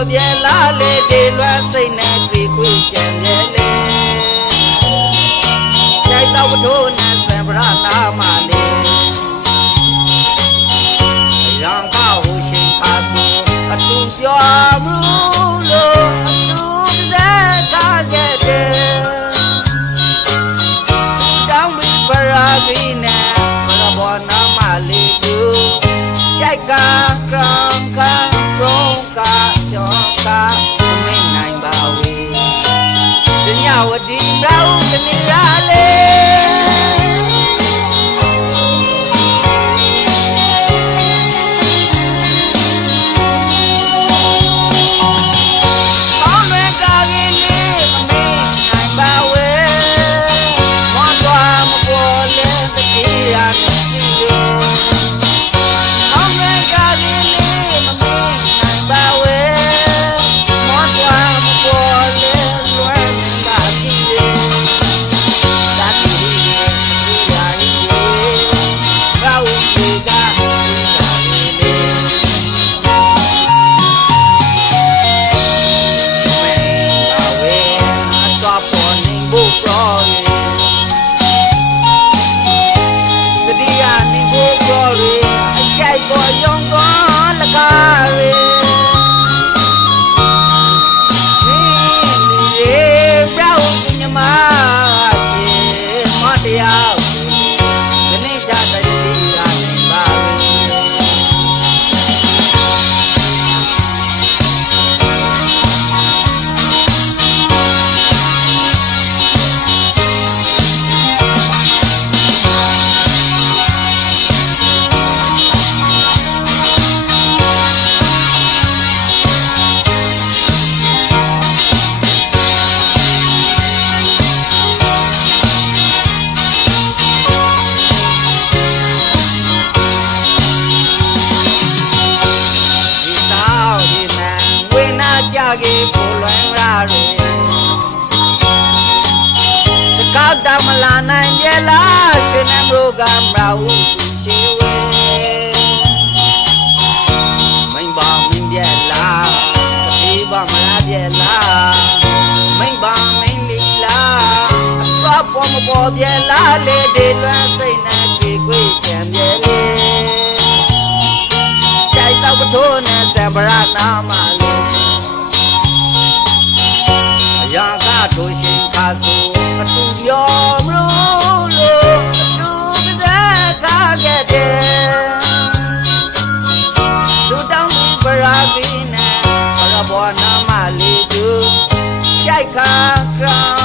ပေါ်ပြဲလာလေဒီလွမ်းစိတ်နဲ့တွေ့ခွေကြံပြဲလေခြိုက်တော့ထိုးနဲ့စံပရနာမလေးရံကဟိုရှင်ခါဆူအတူပြောမလို့လို့အတူကစားကားခဲ့တယ်စူတောင်းပြီးပရာဂီနဲ့ဘရဘောနာမလေးသူခြိုက်ကကံခံရောကချောကမင်းနိုင်ပါဝေပညာဝတိမြောက်ကနေရလေတောင်မလာနိုင်ပြလားရှင်နမရောကမရာဟုရှိဝဲမိန်ပါမင်းပြက်လားဒီပါမလားပြက်လားမိန်ပါမင်းလီလားသွားပေါ်မပေါ်ပြက်လားလေဒီလွမ်းစိတ်နဲ့တွေ့ခွေကြံပြဲလေခြိုက်တော့ပထိုးနဲ့စံပရနာမလေးအရာကထိုးရှင်ခါဆိုအတူပြောမလို့လို့အတူကစားကားခဲ့တယ်သူတောင်းပြီးပရာဂီနဲ့ဘရဘောနာမလေးသူခြိုက်ခါက